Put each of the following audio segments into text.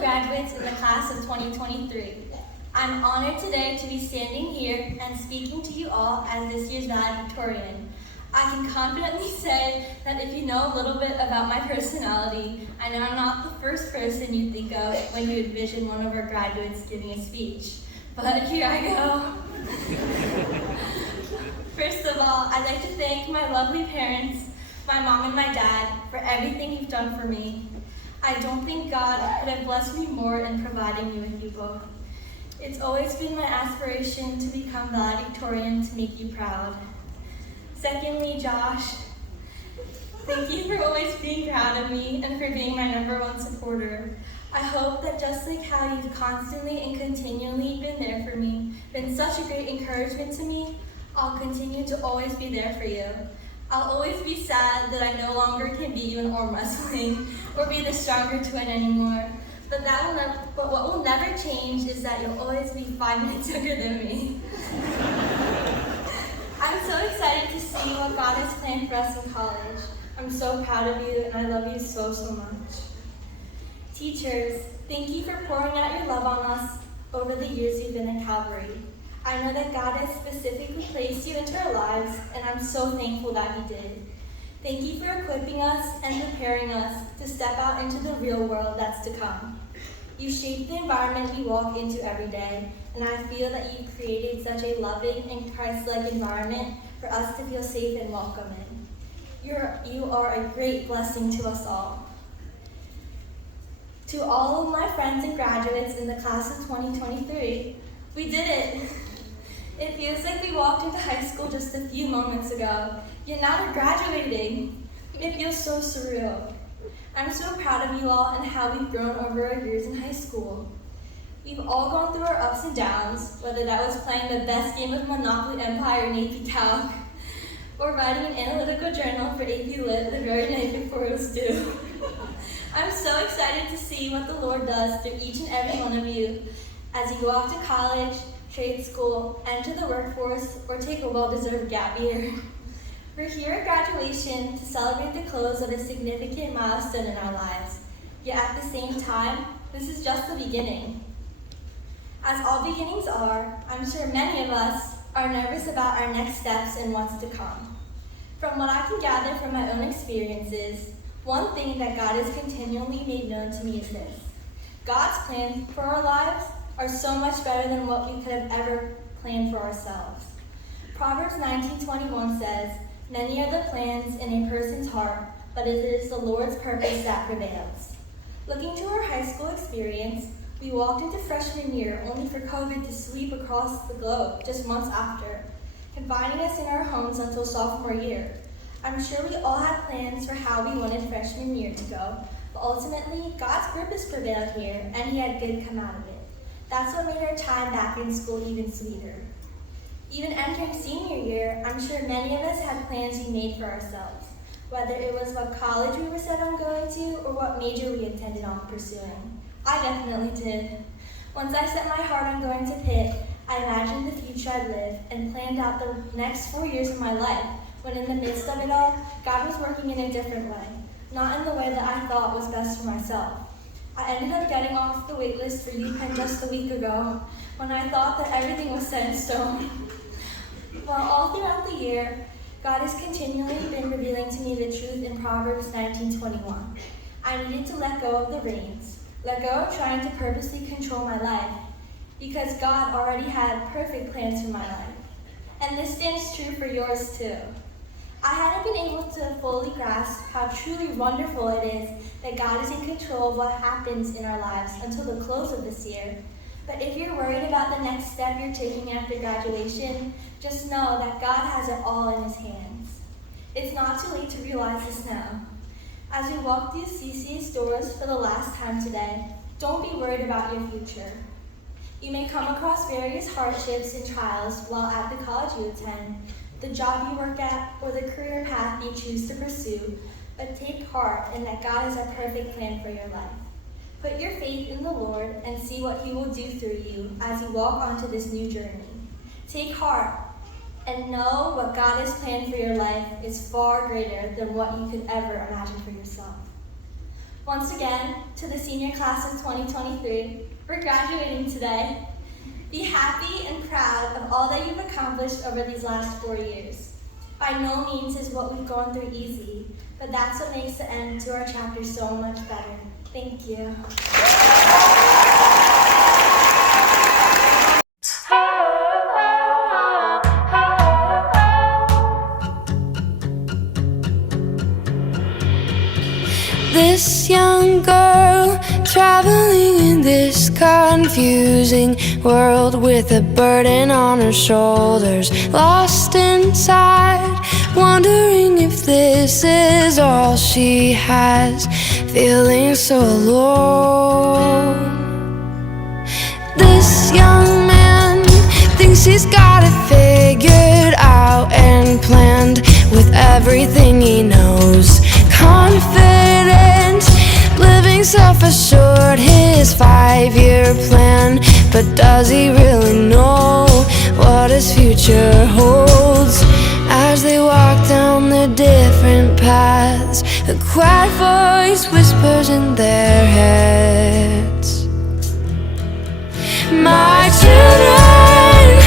graduates in the class of 2023. I'm honored today to be standing here and speaking to you all as this year's valedictorian. I can confidently say that if you know a little bit about my personality, I know I'm not the first person you think of when you envision one of our graduates giving a speech. But here I go. First of all, I'd like to thank my lovely parents, my mom and my dad, for everything you've done for me. I don't think God could have blessed me more in providing me with you both. It's always been my aspiration to become valedictorian to make you proud. Secondly, Josh, thank you for always being proud of me and for being my #1 supporter. I hope that just like how you've constantly and continually been there for me, been such a great encouragement to me, I'll continue to always be there for you. I'll always be sad that I no longer can beat you in arm wrestling or be the stronger twin anymore. But what will never change is that you'll always be 5 minutes younger than me. I'm so excited to see what God has planned for us in college. I'm so proud of you and I love you so, so much. Teachers, thank you for pouring out your love on us over the years you've been at Calvary. I know that God has specifically placed you into our lives, and I'm so thankful that He did. Thank you for equipping us and preparing us to step out into the real world that's to come. You shape the environment we walk into every day, and I feel that you've created such a loving and Christ-like environment for us to feel safe and welcome in. You are a great blessing to us all. To all of my friends and graduates in the class of 2023, we did it! It feels like we walked into high school just a few moments ago, yet now we're graduating. It feels so surreal. I'm so proud of you all and how we've grown over our years in high school. We've all gone through our ups and downs, whether that was playing the best game of Monopoly Empire in AP Calc, or writing an analytical journal for AP Lit the very night before it was due. I'm so excited to see what the Lord does through each and every one of you as you go off to college, trade school, enter the workforce, or take a well-deserved gap year. We're here at graduation to celebrate the close of a significant milestone in our lives. Yet at the same time, this is just the beginning. As all beginnings are, I'm sure many of us are nervous about our next steps and what's to come. From what I can gather from my own experiences, one thing that God has continually made known to me is this: God's plans for our lives are so much better than what we could have ever planned for ourselves. Proverbs 19:21 says, "Many are the plans in a person's heart, but it is the Lord's purpose that prevails." Looking to our high school experience, we walked into freshman year only for COVID to sweep across the globe just months after, confining us in our homes until sophomore year. I'm sure we all had plans for how we wanted freshman year to go, but ultimately, God's purpose prevailed here, and He had good come out of it. That's what made our time back in school even sweeter. Even entering senior year, I'm sure many of us had plans we made for ourselves, whether it was what college we were set on going to or what major we intended on pursuing. I definitely did. Once I set my heart on going to Pitt, I imagined the future I'd live and planned out the next 4 years of my life, when in the midst of it all, God was working in a different way, not in the way that I thought was best for myself. I ended up getting off the wait list for UPenn just a week ago, when I thought that everything was set in stone. While all throughout the year, God has continually been revealing to me the truth in Proverbs 19:21. I needed to let go of the reins, let go of trying to purposely control my life, because God already had perfect plans for my life. And this stands true for yours too. I hadn't been able to fully grasp how truly wonderful it is that God is in control of what happens in our lives until the close of this year. But if you're worried about the next step you're taking after graduation, just know that God has it all in His hands. It's not too late to realize this now. As we walk through CC's doors for the last time today, don't be worried about your future. You may come across various hardships and trials while at the college you attend, the job you work at, or the career path you choose to pursue, but take heart in that God has a perfect plan for your life. Put your faith in the Lord and see what He will do through you as you walk onto this new journey. Take heart and know what God has planned for your life is far greater than what you could ever imagine for yourself. Once again, to the senior class of 2023, we're graduating today. Be happy and proud of all that you've accomplished over these last 4 years. By no means is what we've gone through easy, but that's what makes the end to our chapter so much better. Thank you. This young girl traveling in this confusing world with a burden on her shoulders, lost inside, wondering if this is all she has, feeling so alone. This young man thinks he's got it figured out and planned with everything he knows. Confident, living self-assured, his 5-year plan. But does he really know what his future holds? As they walk down the different paths, a quiet voice whispers in their heads. My children,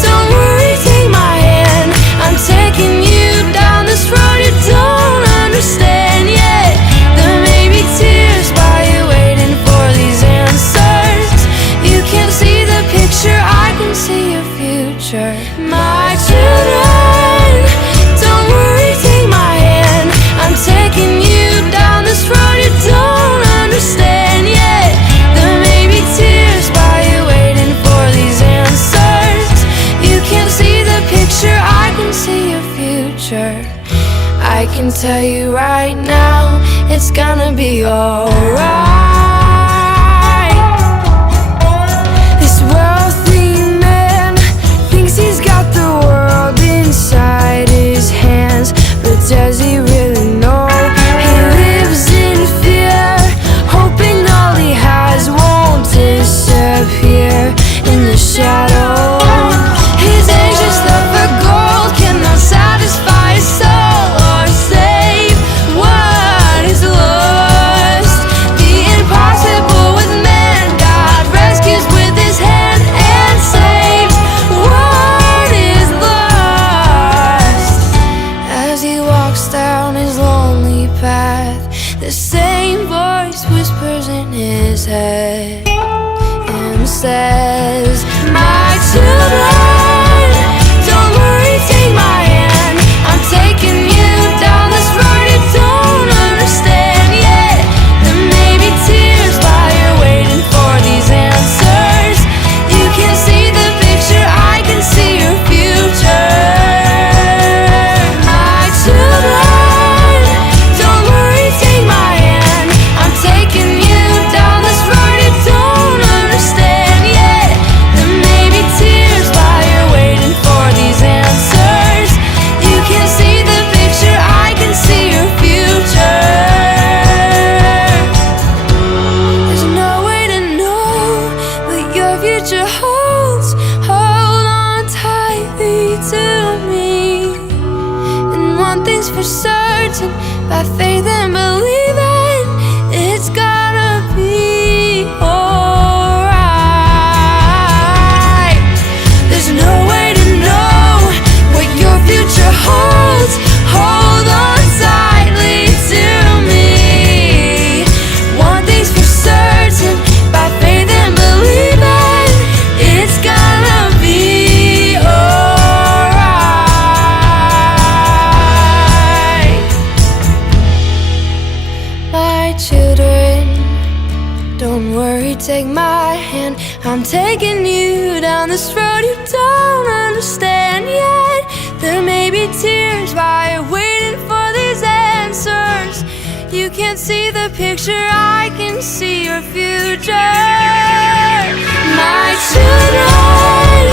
don't worry, take my hand. I'm taking you down this road you don't understand yet. There may be tears while you're waiting for these answers. You can't see the picture, I can see your future. My children, don't worry, take my hand. I'm taking you down this road you don't understand yet. There may be tears while you're waiting for these answers. You can't see the picture, I can see your future. I can tell you right now, it's gonna be alright. This wealthy man thinks he's got the world inside his hands, but does he really know? He lives in fear, hoping all he has won't disappear in the shadow. His anxious love for gold cannot satisfy his soul. The same voice whispers in his head and says, my children, don't worry, take my hand. I'm taking you down this road you don't understand yet. There may be tears while you're waiting for these answers. You can see the picture, I can see your future. My children, for certain, by faith and believing, it's gonna be alright. There's no way to know what your future holds. Hold on tightly to me. One thing's for certain, by faith and believing, it's gonna be alright. My children, don't worry, take my hand. I'm taking you down this road you don't understand yet. There may be tears while you're waiting for these answers. You can't see the picture, I can see your future. My children,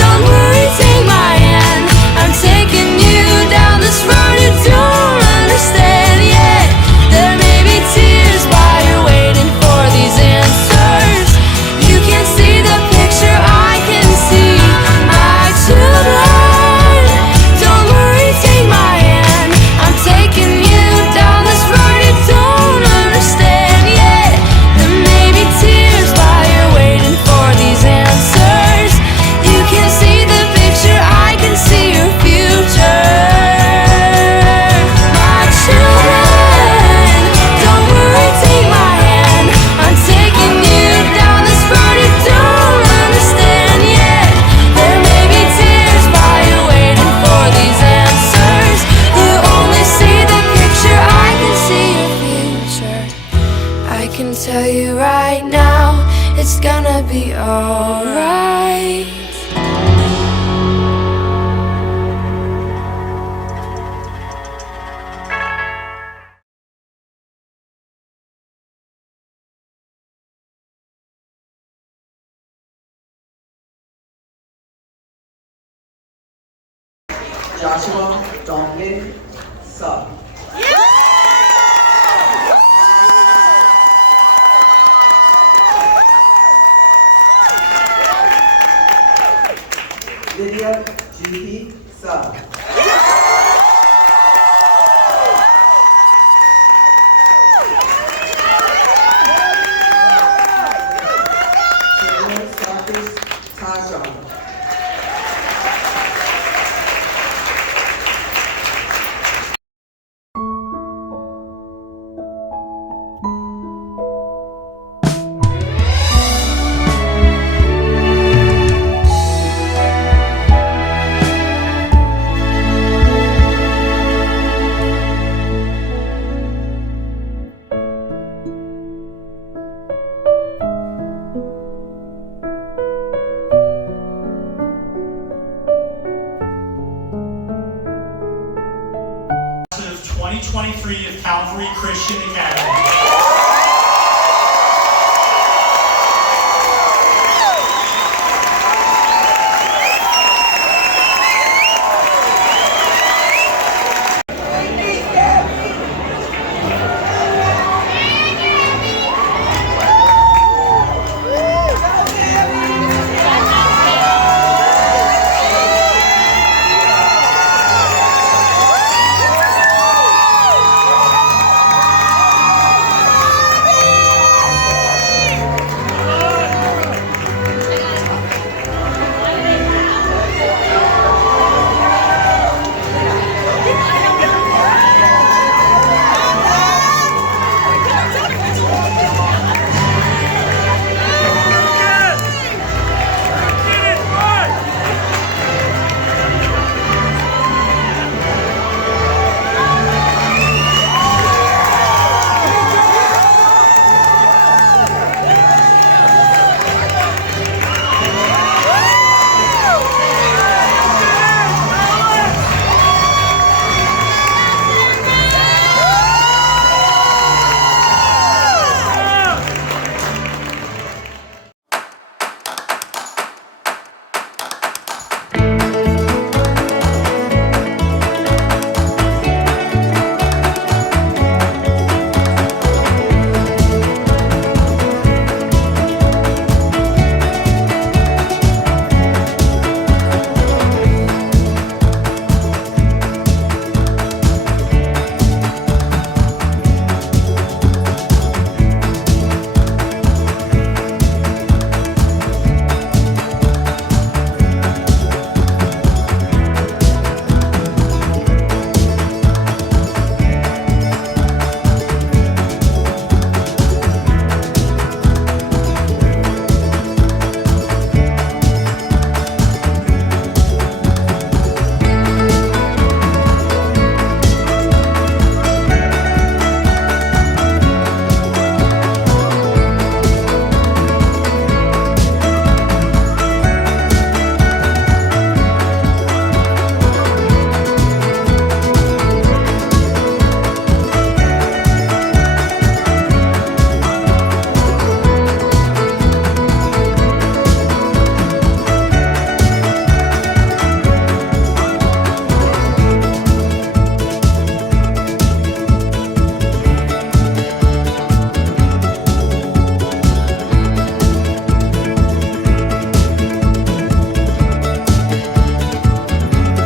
don't worry, take my hand. I'm taking you down this road you don't understand yet. There may be tears while you're waiting for these answers. You can't see the picture, I can see. My children, don't worry, take my hand. I'm taking you down this road you don't understand. it's gonna be alright. Joshua Donglin Sub. Lydia G.P. Sub. Taylor Sarkis Tajon. Of 2023 of Calvary Christian Academy.